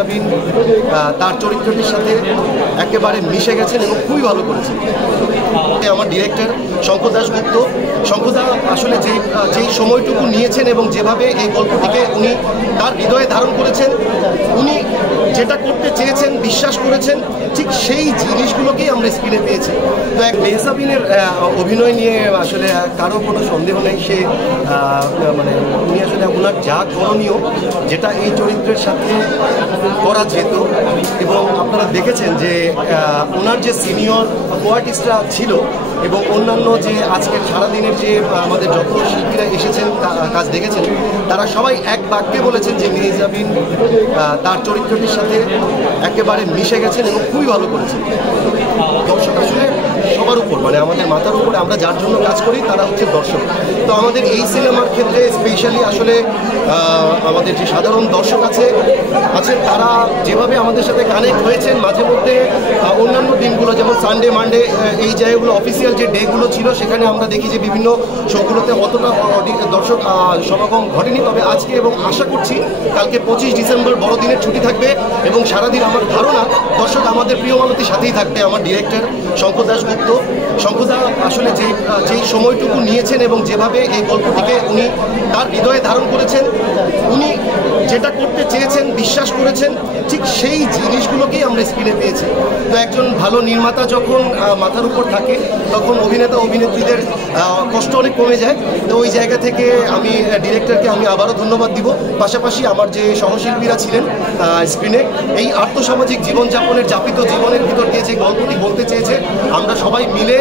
মেহজাবিন তার চরিত্রটির সাথে একেবারে মিশে গেছেন এবং খুবই ভালো করেছেন। আমার ডিরেক্টর শঙ্কর দাশগুপ্ত, শঙ্করদা আসলে যেই সময়টুকু নিয়েছেন এবং যেভাবে এই গল্পটিকে উনি তার হৃদয়ে ধারণ করেছেন, উনি যেটা করতে চেয়েছেন, বিশ্বাস করেছেন, ঠিক সেই জিনিসগুলোকেই আমরা স্ক্রিনে পেয়েছি। তো এক মেহজাবিনের অভিনয় নিয়ে আসলে কারো কোনো সন্দেহ নেই, সে মানে উনি আসলে ওনার যা করণীয়, যেটা এই চরিত্রের সাথে করা যেত, এবং আপনারা দেখেছেন যে ওনার যে সিনিয়র কোয়ার্টিস্টরা ছিল এবং অন্যান্য যে আজকের সারাদিনের যে আমাদের যত শিল্পীরা এসেছেন কাজ দেখেছেন, তারা সবাই এক বাক্যে বলেছেন যে মেহজাবিন তার চরিত্রটির সাথে একেবারে মিশে গেছেন এবং খুবই ভালো করেছেন। দর্শক আসলে সবার উপর, মানে আমাদের মাথার উপরে আমরা যার জন্য কাজ করি তারা হচ্ছে দর্শক। তো আমাদের এই সিনেমার ক্ষেত্রে স্পেশালি আসলে আমাদের যে সাধারণ দর্শক আছেন তারা যেভাবে আমাদের সাথে কানেক্ট হয়েছেন, মাঝে মধ্যে অন্যান্য দিনগুলো যেমন সানডে মানডে এই জায়গাগুলো অফিসিয়াল যে ডেগুলো ছিল, সেখানে আমরা দেখি যে বিভিন্ন শোগুলোতে অতটা দর্শক সমাগম ঘটেনি। তবে আজকে এবং আশা করছি কালকে 25 ডিসেম্বর বড়দিনের ছুটি থাকবে এবং সারাদিন আমার ধারণা দর্শক আমাদের প্রিয় মালতীর সাথেই থাকবে। আমার ডিরেক্টর শঙ্কর দাশগুপ্ত, শঙ্করদা আসলে যেই সময়টুকু নিয়েছেন এবং যেভাবে এই গল্পটিকে উনি তার হৃদয়ে ধারণ করেছেন, উনি যেটা করতে চেয়েছেন, বিশ্বাস করেছেন, ঠিক সেই জিনিসগুলোকেই আমরা স্ক্রিনে পেয়েছি। তো একজন ভালো নির্মাতা যখন মাথার উপর থাকে, তখন অভিনেতা অভিনেত্রীদের কষ্ট অনেক কমে যায়। তো ওই জায়গা থেকে আমি ডিরেক্টরকে আমি আবারও ধন্যবাদ দিব। পাশাপাশি আমার যে সহশিল্পীরা ছিলেন স্ক্রিনে, এই আর্থসামাজিক জীবনযাপনের যাপিত জীবনের ভিতর দিয়ে যে গল্পটি বলতে চেয়েছে, আমরা সবাই মিলে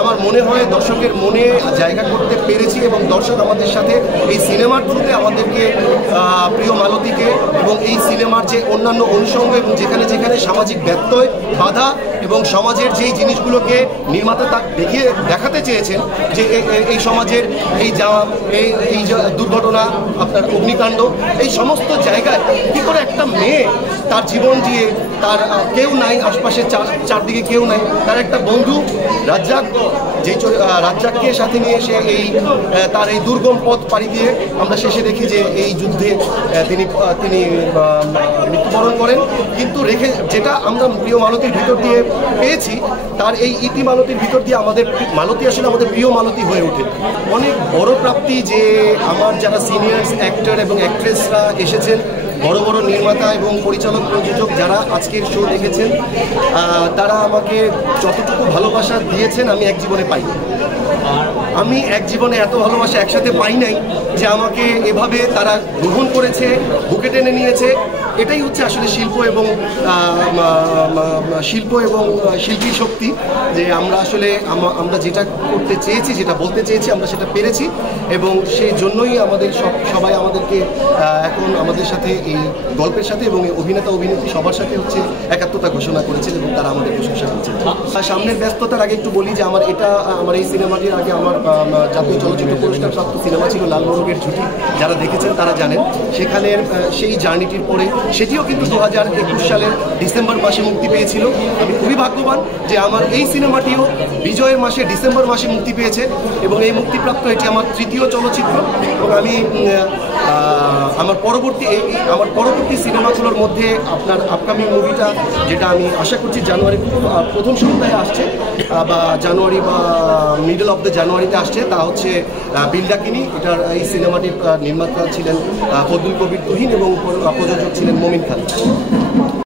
আমার মনে হয় দর্শকের মনে জায়গা করতে পেরেছি এবং দর্শক আমাদের সাথে এই সিনেমার থ্রুতে আমাদেরকে প্রিয় মালতীকে এবং এই সিনেমার যে অন্যান্য অনুষঙ্গ এবং যেখানে যেখানে সামাজিক ব্যত্যয়, বাধা এবং সমাজের যেই জিনিসগুলোকে নির্মাতা দেখাতে চেয়েছেন, যে এই সমাজের এই দুর্ঘটনা, আপনার অগ্নিকাণ্ড, এই সমস্ত জায়গায় কী করে একটা মেয়ে তার জীবন দিয়ে, তার কেউ নাই আশপাশে, চারদিকে কেউ নাই, তার একটা বন্ধু রাজ্জাক, রাজ্জাককে সাথে নিয়ে এসে তার এই দুর্গম পথ পাড়ি দিয়ে আমরা শেষে দেখি যে এই যুদ্ধে তিনি মৃত্যুবরণ করেন। কিন্তু যেটা আমরা প্রিয় মালতীর ভিতর দিয়ে পেয়েছি, তার এই ইতি মালতীর ভিতর দিয়ে আমাদের মালতী আসলে আমাদের প্রিয় মালতী হয়ে ওঠে। অনেক বড় প্রাপ্তি যে আমার যারা সিনিয়র অ্যাক্টর এবং অ্যাক্ট্রেসরা এসেছেন, বড় বড় নির্মাতা এবং পরিচালক প্রযোজক যারা আজকের শো দেখেছেন, তারা আমাকে যতটুকু ভালোবাসা দিয়েছেন আমি এক জীবনে পাই। আমি এক জীবনে এত ভালোবাসা একসাথে পাই নাই যে আমাকে এভাবে তারা গ্রহণ করেছে, বুকে টেনে নিয়েছে। এটাই হচ্ছে আসলে শিল্প এবং শিল্পীর শক্তি, যে আমরা আসলে আমরা যেটা করতে চেয়েছি, যেটা বলতে চেয়েছি, আমরা সেটা পেরেছি এবং সেই জন্যই আমাদের সবাই আমাদেরকে এখন আমাদের সাথে এই গল্পের সাথে এবং অভিনেতা অভিনেত্রী সবার সাথে হচ্ছে একাত্মতা ঘোষণা করেছেন এবং তারা আমাদের প্রশংসা করছেন। সামনের ব্যস্ততার আগে একটু বলি যে আমার এই সিনেমাটির আগে আমার জাতীয় চলচ্চিত্র পুরস্কার প্রাপ্ত সিনেমা ছিল লাল মোরগের ঝুঁটি। যারা দেখেছেন তারা জানেন। সেখানের সেই জার্নিটির পরে সেটিও কিন্তু 2021 সালের ডিসেম্বর মাসে মুক্তি পেয়েছিল। আমি খুবই ভাগ্যবান যে আমার এই সিনেমাটিও বিজয়ের মাসে ডিসেম্বর মাসে মুক্তি পেয়েছে এবং এই মুক্তিপ্রাপ্ত এটি আমার তৃতীয় চলচ্চিত্র। এবং আমি আমার পরবর্তী সিনেমাগুলোর মধ্যে আপনার আপকামিং মুভিটা, যেটা আমি আশা করছি জানুয়ারি প্রথম সপ্তাহে আসছে বা জানুয়ারি বা মিডল অফ দ্য জানুয়ারিতে আসছে, তা হচ্ছে বিলডাকিনী। এটার এই সিনেমাটির নির্মাতা ছিলেন ফজলুল কবির তুহিন এবং প্রযোজক ছিলেন মমিন খান।